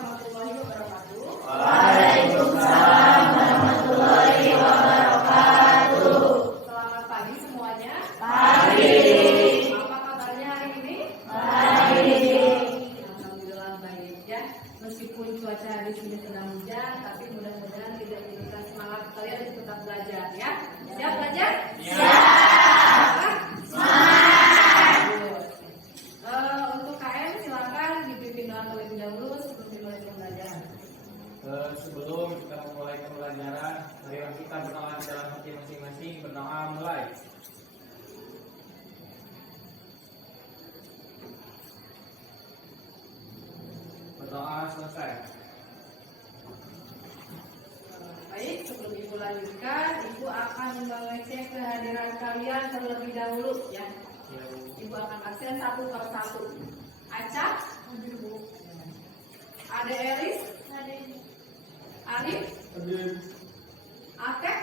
warahmatullahi wabarakatuh. Waalaikumsalam warahmatullahi wabarakatuh. Selamat pagi semuanya. Pagi. Apa kabarnya hari ini? Baik. Alhamdulillah baik ya. Meskipun cuaca di sini sedang hujan, tapi mudah-mudahan tidak menyurutkan semangat kalian untuk tetap belajar ya. Siap belajar? Siap. Semangat. Untuk KM silakan dipimpin terlebih dahulu sebelum dimulai pembelajaran. Sebelum kita memulai pembelajaran, marilah kita berdoa di dalam hati masing-masing. Berdoa mulai. Berdoa selesai. Baik, sebelum Ibu lanjutkan, Ibu akan mengecek kehadiran kalian terlebih dahulu ya. Ibu akan absen satu per satu. Aca, Ade Elis, Arif, Akek,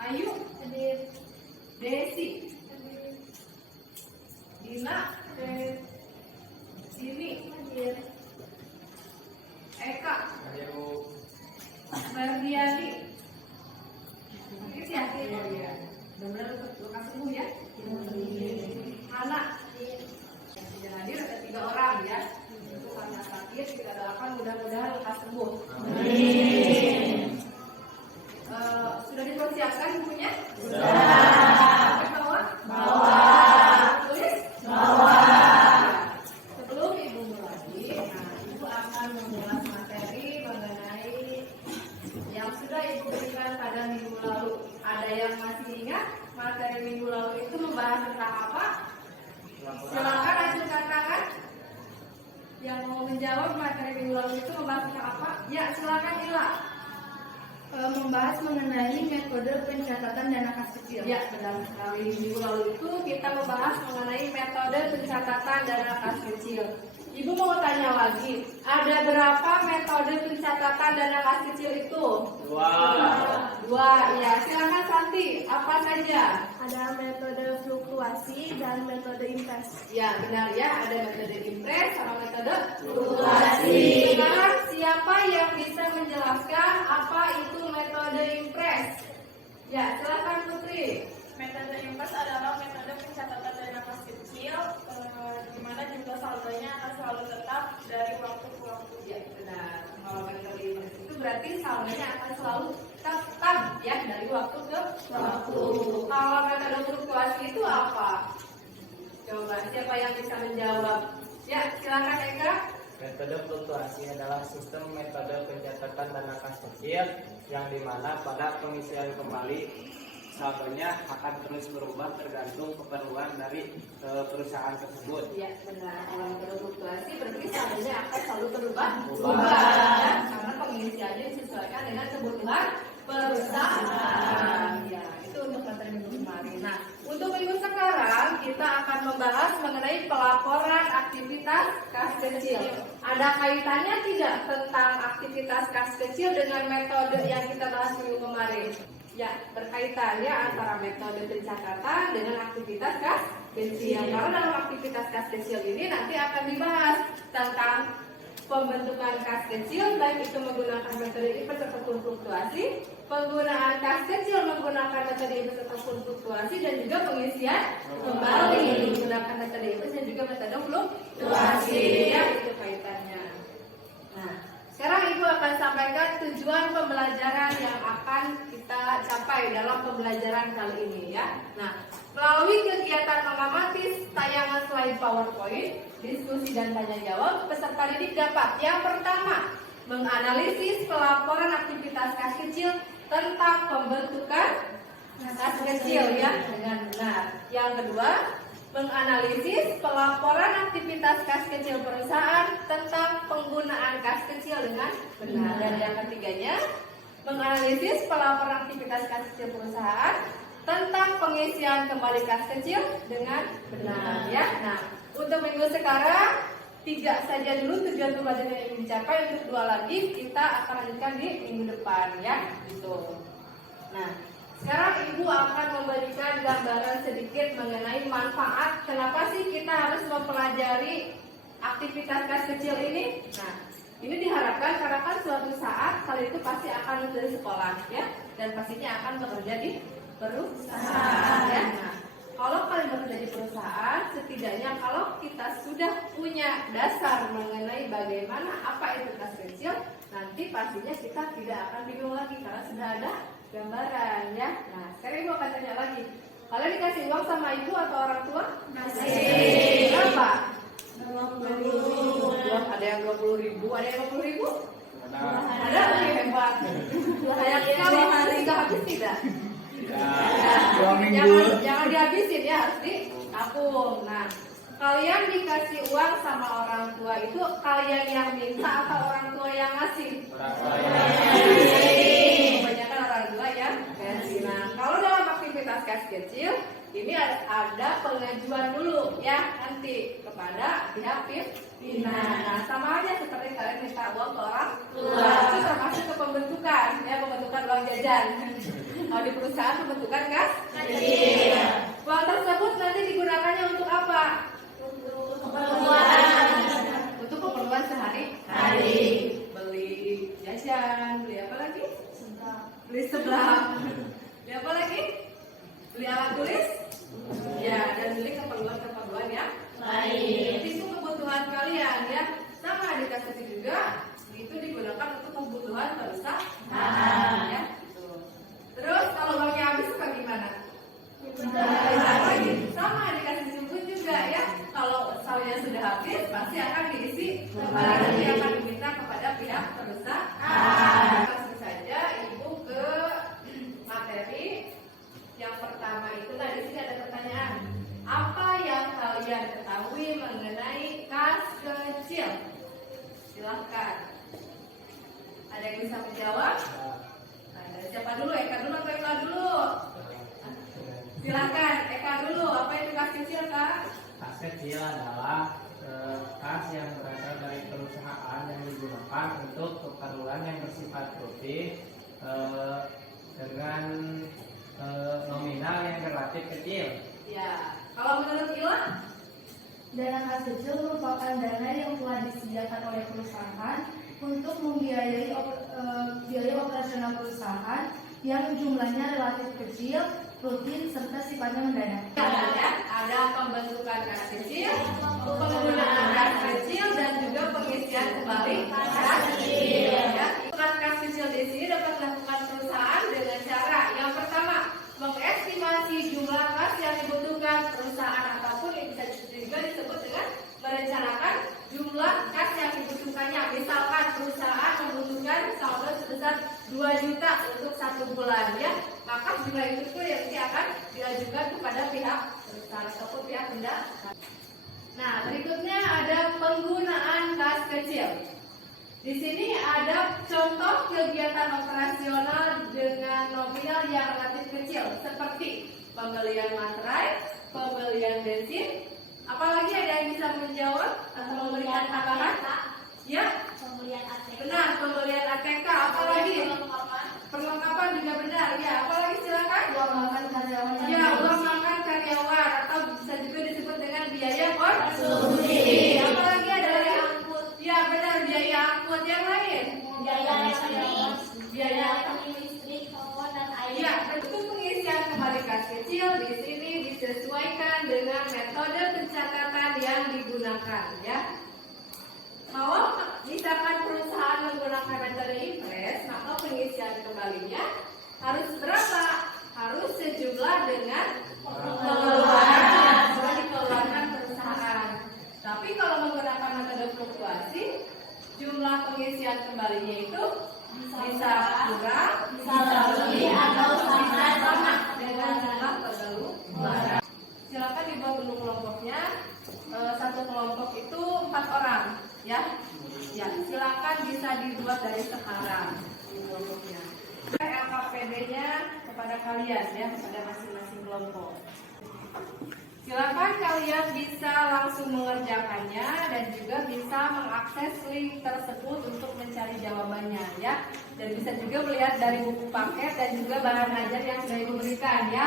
Ayu, Desi, Dina, Dini, Eka, Mardiani. Ya, benar lekas sembuh ya. Anak yang tidak hadir ada 3 orang ya. Itu karena sakit, kita doakan mudah-mudahan lekas sembuh. Amin. Sudah dipersiapkan bukunya? Sudah. Bawa? Bawa. Tulis? Bawa. Sebelum Ibu mulai, Ibu akan mengulas materi mengenai yang sudah Ibu berikan pada minggu lalu. Ada yang masih ingat materi minggu lalu itu membahas tentang apa? Silakan ajukan tangan. Yang mau menjawab materi minggu lalu itu membahas tentang apa? Ya, silakan Ila. Membahas mengenai metode pencatatan dana kas kecil. Ya, benar sekali. Minggu lalu itu kita membahas mengenai metode pencatatan dana kas kecil. Ibu mau tanya lagi, ada berapa metode pencatatan dana kas kecil itu? 2, ya. Silakan Santi, apa saja? Ada metode fluktuasi dan metode impres. Ya, benar ya. Ada metode impres sama metode Fluktuasi. Sekarang siapa yang bisa menjelaskan apa itu metode impres? Ya, silakan Putri. Metode impres adalah metode pencatatan dana kas kecil, di mana jumlah saldonya akan selalu tetap dari waktu ke waktu. Ya, benar. Kalau metode impres itu berarti saldonya akan selalu tetap ya dari waktu ke waktu. Kalau metode fluktuasi itu apa? Coba siapa yang bisa menjawab? Ya, silakan Eka. Metode fluktuasi adalah sistem metode pencatatan dana kas kecil yang dimana pada pengisian kembali saldonya akan terus berubah tergantung keperluan dari perusahaan tersebut. Ya, benar. Kalau metode fluktuasi berarti saldonya akan selalu berubah. Berubah. Karena pengisiannya disesuaikan dengan kebutuhan perusahaan. Ya, itu untuk materi minggu kemarin. Nah, untuk minggu sekarang kita akan membahas mengenai pelaporan aktivitas kas kecil. Ada kaitannya tidak tentang aktivitas kas kecil dengan metode yang kita bahas minggu kemarin? Ya, berkaitan ya antara metode pencatatan dengan aktivitas kas kecil. Karena dalam aktivitas kas kecil ini nanti akan dibahas tentang pembentukan kas kecil, baik itu menggunakan metode impres ataupun fluktuasi, penggunaan kas kecil menggunakan metode impres ataupun fluktuasi, dan juga pengisian kembali menggunakan metode impres dan juga metode fluktuasi. Ya, itu kaitannya. Nah, sekarang Ibu akan sampaikan tujuan pembelajaran yang akan kita capai dalam pembelajaran kali ini ya. Nah, melalui kegiatan mengamati tayangan slide PowerPoint, diskusi dan tanya jawab, peserta didik dapat yang pertama menganalisis pelaporan aktivitas kas kecil tentang pembentukan kas kecil ya dengan benar. Yang kedua, menganalisis pelaporan aktivitas kas kecil perusahaan tentang penggunaan kas kecil dengan benar. Dan yang ketiganya, menganalisis pelaporan aktivitas kas kecil perusahaan tentang pengisian kembali kas kecil dengan benar ya. Nah, untuk minggu sekarang 3 saja dulu tujuan pembelajaran yang ingin dicapai. Untuk 2 lagi kita akan lanjutkan di minggu depan ya gitu. Nah, sekarang Ibu akan memberikan gambaran sedikit mengenai manfaat. Kenapa sih kita harus mempelajari aktivitas kas kecil ini. Nah, ini diharapkan karena kan suatu saat kalian itu pasti akan lulus dari sekolah ya, dan pastinya akan bekerja di perusahaan ya. Nah, kalau kalian bekerja di perusahaan, setidaknya kalau kita sudah punya dasar mengenai bagaimana apa itu kas kecil, nanti pastinya kita tidak akan bingung lagi karena sudah ada gambaran ya. Nah, sekarang ibu akan tanya lagi, kalian dikasih uang sama ibu atau orang tua? Kasih. Berapa? 20. Ada yang 20.000, ada yang 50.000? Nah, Ada yang hebat. Kayak sekali hari nggak habis tidak? Jangan dihabisin ya, harus ditabung. Nah, kalian dikasih uang sama orang tua itu kalian yang minta atau orang tua yang ngasih? Kebanyakan orang tua yang ngasih. Nah, kalau dalam aktivitas kas kecil ini ada pengajuan dulu ya nanti kepada pihak pimpinan. Nah, sama aja seperti kalian minta uang ke orang tua. Itu termasuk ke pembentukan ya, pembentukan uang jajan. Kalau di perusahaan pembentukan kas kecil. Uang tersebut nanti digunakannya untuk apa? Untuk keperluan sehari-hari. Beli jajan, beli apa lagi? Beli seblak. Beli apa lagi? Beli alat tulis? Ya, dan beli keperluan-keperluan yang lain. Itu kebutuhan kalian ya. Sama di kas kecil juga itu digunakan untuk kebutuhan perusahaan ya. Terus kalau uangnya habis apa gimana? Sama dikasih jemput juga ya. Kalau saldonya sudah habis pasti akan diisi kembali, akan diminta kepada pihak perusahaan. Langsung saja ibu ke materi yang pertama itu. Nah, di sini ada pertanyaan. Apa yang kalian ketahui mengenai kas kecil? Silahkan. Ada yang bisa menjawab? Nah, dari siapa dulu? Eka dulu atau Eka dulu? Silakan, Eka dulu. Apa itu kas kecil, Kak? kas kecil adalah kas yang berasal dari perusahaan yang digunakan untuk keperluan yang bersifat rutin dengan nominal yang relatif kecil. Ya, kalau menurut Ila? Dana kas kecil merupakan dana yang telah disediakan oleh perusahaan untuk membiayai biaya operasional perusahaan yang jumlahnya relatif kecil, rutin, serta sifatnya mendadak. Ada pembentukan kas kecil, penggunaan kas kecil, dan juga pengisian kembali kas kecil. Ya. Kas kecil di sini dapat dilakukan perusahaan dengan cara yang pertama, mengestimasi jumlah kas yang dibutuhkan perusahaan, ataupun yang bisa juga disebut dengan merencanakan jumlah kas yang dibutuhkannya. Misalkan perusahaan membutuhkan saldo sebesar 2 juta untuk 1 bulan ya, maka jumlah itu yang nanti akan diajukan kepada pihak perusahaan ataupun pihak benda. Nah, berikutnya ada penggunaan kas kecil. Di sini ada contoh kegiatan operasional dengan nominal yang relatif kecil, seperti pembelian materai, pembelian bensin. Apalagi ada yang bisa menjawab atau memberikan tambahan? Ya, benar, pembelian ATK. Apalagi? Perlengkapan juga benar. Ya, apalagi silakan? Uang makan karyawan. Ya, uang makan karyawan atau bisa juga disebut dengan biaya konsumsi. Apalagi ada yang angkut? Ya, benar, biaya angkut. Yang lain? Biaya listrik, telepon, dan air. Ya, untuk pengisian kembali kas kecil di sini disesuaikan dengan metode pencatatan yang digunakan ya. Kalau misalkan perusahaan menggunakan metode impres, maka pengisian kembalinya harus berapa? Harus sejumlah dengan pengeluaran yang telah dikeluarkan perusahaan. Tapi kalau menggunakan metode fluktuasi, jumlah pengisian kembalinya itu bisa kurang, bisa lebih, atau sama dengan jumlah pengeluaran. Silakan dibuat dulu kelompoknya. Satu kelompok itu 4 orang, ya. Ya, silakan bisa dibuat dari sekarang kelompoknya. LKPD-nya kepada kalian ya, kepada masing-masing kelompok. Silakan kalian bisa langsung mengerjakannya dan juga bisa mengakses link tersebut untuk mencari jawabannya ya. Dan bisa juga melihat dari buku paket dan juga bahan ajar yang sudah Ibu berikan ya.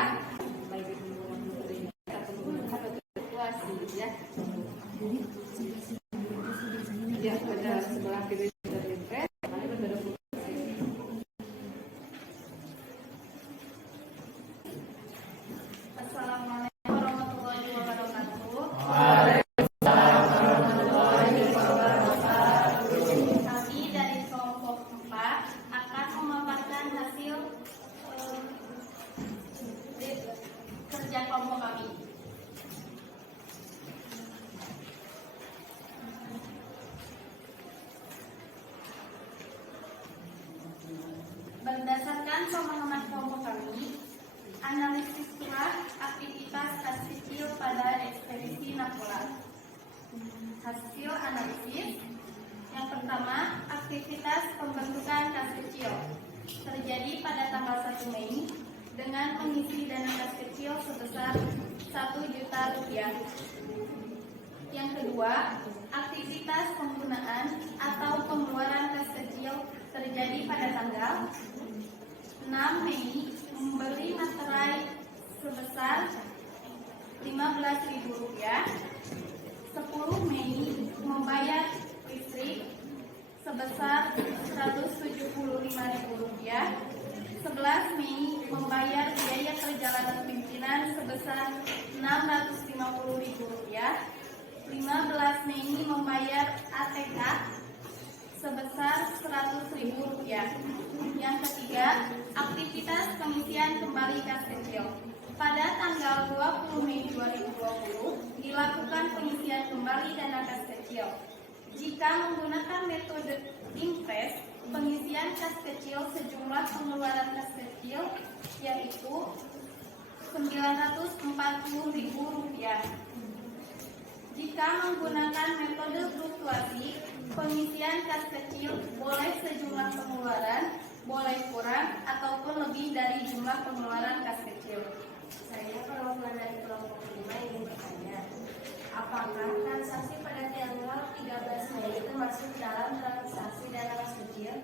Ya. kerja kelompok kami. Berdasarkan pemahaman kelompok kami, analisis surat aktivitas kas kecil pada ekspedisi Napoleon. Hasil analisis yang pertama, aktivitas pembentukan kas kecil terjadi pada tanggal 1 Mei dengan pengisi dana kas kecil sebesar 1 juta rupiah. Yang kedua, aktivitas penggunaan atau pengeluaran kas kecil terjadi pada tanggal 6 Mei membeli materai sebesar Rp15.000, 10 Mei membayar listrik sebesar Rp175.000, 11 Mei membayar biaya perjalanan pimpinan sebesar Rp650.000, 15 Mei membayar ATK sebesar Rp100.000. Yang ketiga, aktivitas pengisian kembali kas kecil. Pada tanggal 20 Mei 2020 dilakukan pengisian kembali dana kas kecil. Jika menggunakan metode invest, pengisian kas kecil sejumlah pengeluaran kas kecil yaitu Rp940.000. Jika menggunakan metode fluktuasi, pengisian kas kecil boleh sejumlah pengeluaran, boleh kurang ataupun lebih dari jumlah pengeluaran kas kecil. Saya perwakilan dari kelompok 5 ingin bertanya, apakah transaksi pada tanggal 13 Mei termasuk dalam transaksi dana kas kecil?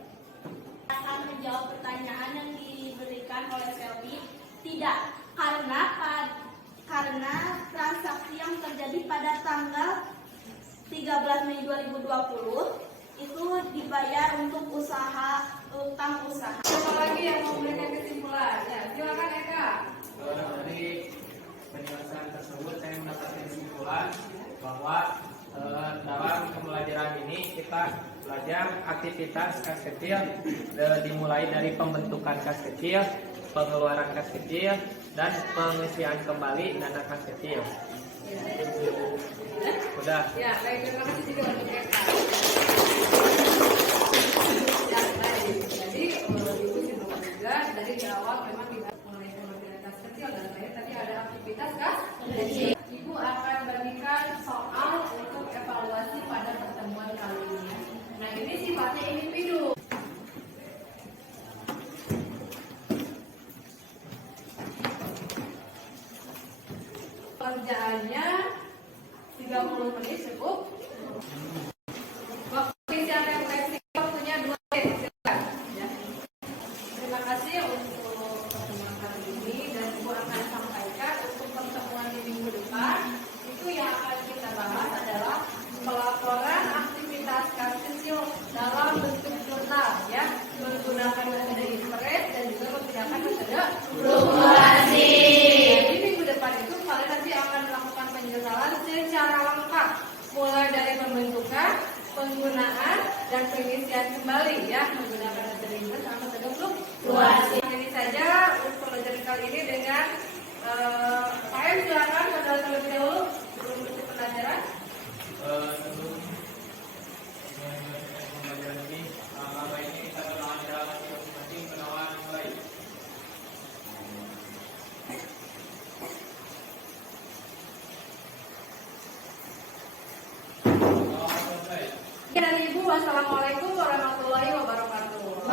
Akan menjawab pertanyaan yang diberikan oleh Selvi. Tidak, karena transaksi yang terjadi pada tanggal 13 Mei 2020 itu dibayar untuk utang usaha. Siapa lagi yang mau memberikan kesimpulan? Ya, silakan Eka. Dari penjelasan tersebut saya mendapatkan kesimpulan bahwa dalam pembelajaran ini kita belajar aktivitas kas kecil dimulai dari pembentukan kas kecil, pengeluaran kas kecil, dan pengisian kembali dana kas kecil. Udah. Ya, baik, terima kasih juga untuk Eka. Ya, baik. Jadi, Ibu simpulkan juga dari di awal memang kita mengenai pembelajaran kas kecil dan saya tadi ada aktivitas kas kecil. Ibu akan berikan soal untuk evaluasi pada pertemuan kali ini. Nah, ini sifatnya individu. Kerjaannya 30 menit cukup. Waktu siapa yang fleksibel waktunya 2 menit. Silakan. Ya. Terima kasih untuk pertemuan kali ini dan Ibu akan sampaikan untuk pertemuan di minggu depan. Itu yang akan kita bahas adalah pelaporan aktivitas kas kecil dalam bentuk jurnal, ya, menggunakan metode IFRS dan juga menggunakan metode fluktuasi. Di minggu depan itu kalian nanti akan melakukan penjelasan secara lengkap, mulai dari pembentukan, penggunaan, dan pengisian kembali, ya, menggunakan metode IFRS dan metode fluktuasi. Ini saja untuk pelajaran kali ini dengan saya silakan pada terlebih dahulu sebelum menutup pelajaran. Sebelum pembelajaran ini, kali ini kita berlanjut masing-masing penawaran mulai. Dari Ibu, wassalamualaikum warahmatullahi wabarakatuh.